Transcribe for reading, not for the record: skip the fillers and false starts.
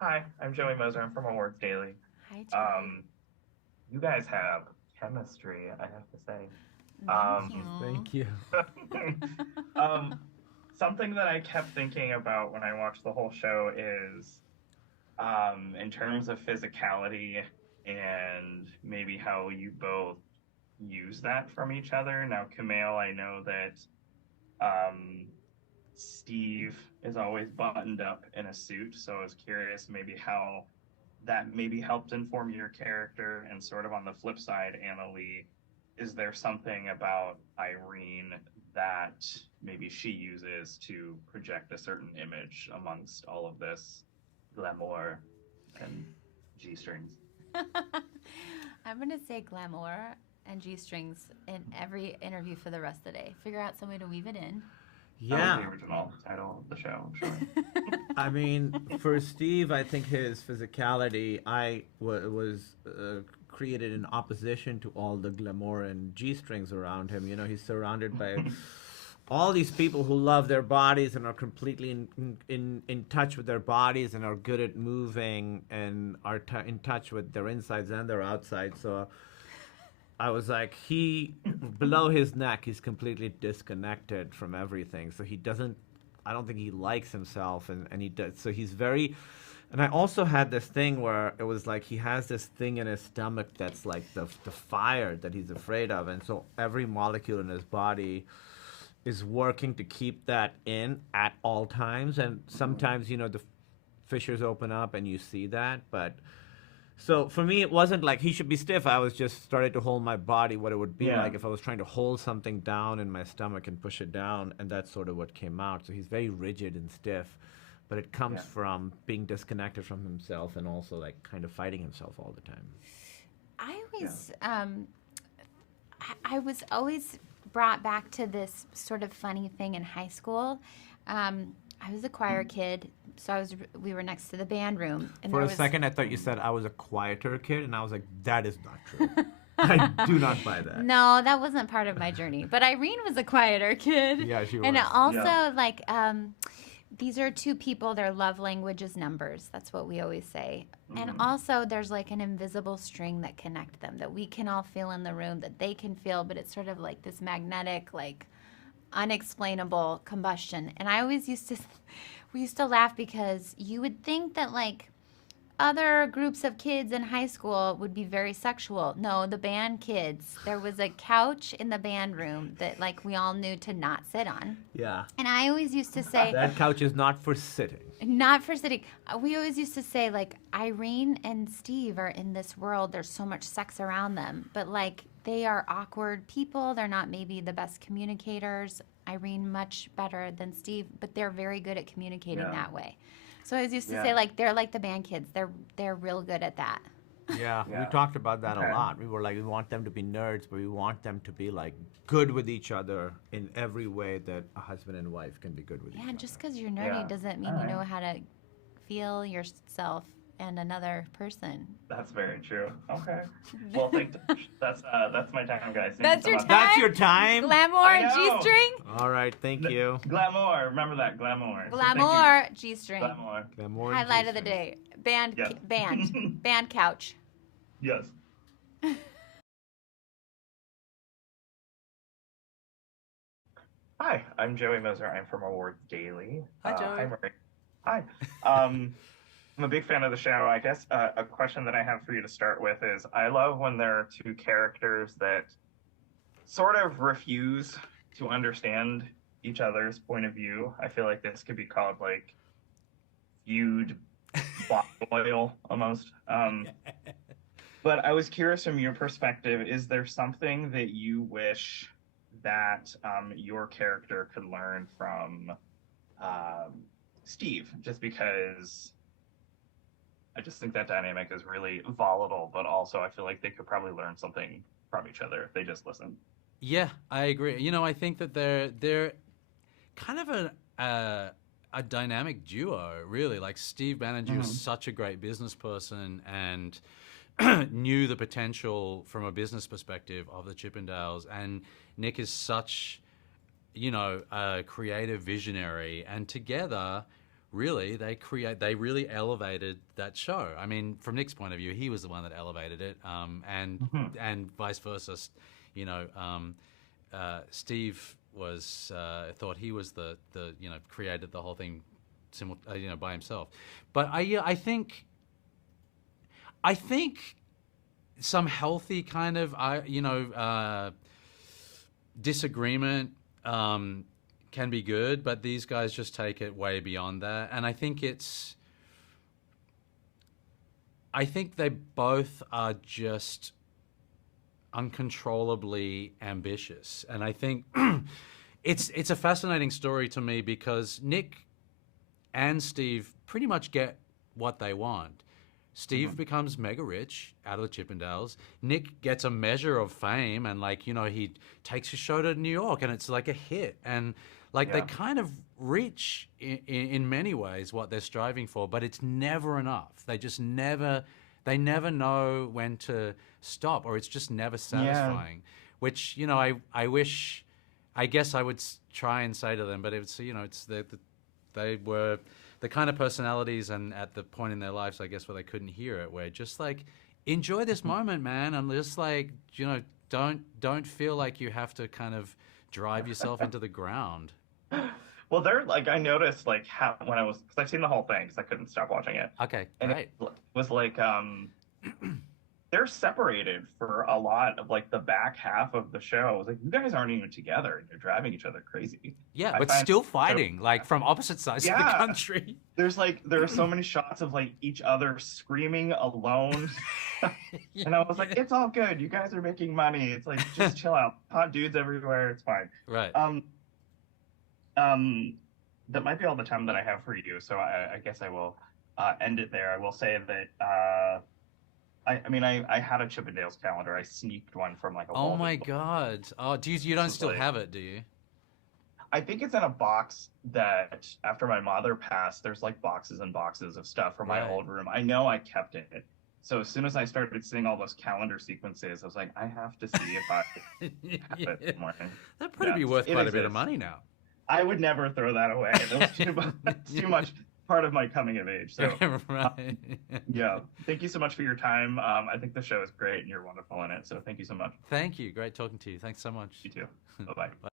Hi, I'm Joey Moser. I'm from Awards Daily. Hi, Joey. Um, you guys have chemistry, I have to say. Thank Um, you. Thank you. um, something that I kept thinking about when I watched the whole show is, in terms of physicality and maybe how you both use that from each other. Now, Kumail, I know that um, Steve is always buttoned up in a suit, so I was curious maybe how that maybe helped inform your character. And sort of on the flip side, Annaleigh, is there something about Irene that maybe she uses to project a certain image amongst all of this glamour and G strings? I'm going to say glamour and G strings in every interview for the rest of the day. Figure out some way to weave it in. That was Yeah. the original title of the show, I'm sure. I mean, for Steve, I think his physicality, was created in opposition to all the glamour and G strings around him. You know, he's surrounded by all these people who love their bodies and are completely in touch with their bodies and are good at moving and are in touch with their insides and their outsides. So I was like, below his neck, he's completely disconnected from everything. So he doesn't, I don't think he likes himself. And he does. So he's very, and I also had this thing where it was like he has this thing in his stomach that's like the fire that he's afraid of. And so every molecule in his body is working to keep that in at all times. And sometimes, the fissures open up and you see that. But so for me, it wasn't like he should be stiff. I was just started to hold my body, what it would be Yeah, like if I was trying to hold something down in my stomach and push it down, and that's sort of what came out. So he's very rigid and stiff, but it comes yeah, from being disconnected from himself and also like kind of fighting himself all the time. I yeah. always, I was always brought back to this sort of funny thing in high school. I was a choir kid, so we were next to the band room, and For there a was second, I thought you said I was a quieter kid, and I was like, that is not true. I do not buy that. No, that wasn't part of my journey. But Irene was a quieter kid. Yeah, she And was. it also, Yeah. like, these are two people, their love language is numbers. That's what we always say. And Hmm. also, there's like an invisible string that connect them that we can all feel in the room, that they can feel, but it's sort of like this magnetic, like, unexplainable combustion. And I always used to, we used to laugh because you would think that, like, other groups of kids in high school would be very sexual. No, the band kids. There was a couch in the band room that like we all knew to not sit on. Yeah. And I always used to say, That couch is not for sitting. not for sitting. We always used to say like Irene and Steve are in this world. There's so much sex around them, but like they are awkward people. They're not maybe the best communicators. Irene much better than Steve, but they're very good at communicating Yeah, that way. So I always used to yeah, say like they're like the band kids. They're real good at that. Yeah, we yeah. talked about that a Okay. lot. We were like, we want them to be nerds, but we want them to be like good with each other in every way that a husband and wife can be good with each Yeah, other. just because you're Yeah. nerdy doesn't All mean you right. know how to feel yourself and another person. That's very true. Okay. Well, thank that's my time, guys. Thank you That's so your much. That's time? your time. Glamour I and G know. string? All right, thank you. Glamour. Remember that glamour. So thank you. Glamour, G string. Glamour. Glamour and Highlight of the G-strings. day. Band, Yes. band couch. Yes. Hi, I'm Joey Moser. I'm from Awards Daily. Hi, Hi, Joey. Murray. Hi. Um, I'm a big fan of the show. I guess a question that I have for you to start with is I love when there are two characters that sort of refuse to understand each other's point of view. I feel like this could be called like feud oil almost. But I was curious from your perspective, is there something that you wish that your character could learn from um, Steve? Just because I just think that dynamic is really volatile, but also I feel like they could probably learn something from each other if they just listen. Yeah, I agree. I think that they're kind of a dynamic duo, really. Like Steve Banerjee was Hmm. such a great business person and knew the potential from a business perspective of the Chippendales, and Nick is such, a creative visionary, and together really, they really elevated that show. I mean, from Nick's point of view, he was the one that elevated it, and vice versa. You know, Steve was thought he was the created the whole thing, by himself. But I think some healthy kind of disagreement can be good, but these guys just take it way beyond that. And I think they both are just uncontrollably ambitious. And I think it's a fascinating story to me because Nick and Steve pretty much get what they want. Steve becomes mega rich out of the Chippendales. Nick gets a measure of fame, and he takes his show to New York, and it's like a hit. And they kind of reach in many ways what they're striving for, but it's never enough. They never know when to stop, or it's just never satisfying. Which I guess I would try and say to them, but it's they were the kind of personalities and at the point in their lives, I guess, where they couldn't hear it, where just enjoy this moment, man, and just don't feel like you have to kind of drive yourself into the ground. Well, they're I noticed when I was, because I've seen the whole thing because I couldn't stop watching it. Okay, and great. It was they're separated for a lot of the back half of the show. I was like, you guys aren't even together, and you're driving each other crazy. Yeah, but still fighting, from opposite sides of the country. There are so many shots of each other screaming alone. And I was like, it's all good. You guys are making money. It's just chill out. Hot dudes everywhere. It's fine. Right. That might be all the time that I have for you. So I guess I will end it there. I will say that I had a Chippendales calendar. I sneaked one from a Oh my God! Oh, you don't still have it, do you? I think it's in a box that after my mother passed, there's boxes and boxes of stuff from my old room. I know I kept it. So as soon as I started seeing all those calendar sequences, I was like, I have to see if I have it somewhere. That'd probably be worth quite a bit of money now. I would never throw that away. That was too much part of my coming of age. So, right. Yeah. Thank you so much for your time. I think the show is great and you're wonderful in it. So thank you so much. Thank you. Great talking to you. Thanks so much. You too. Bye-bye. Bye.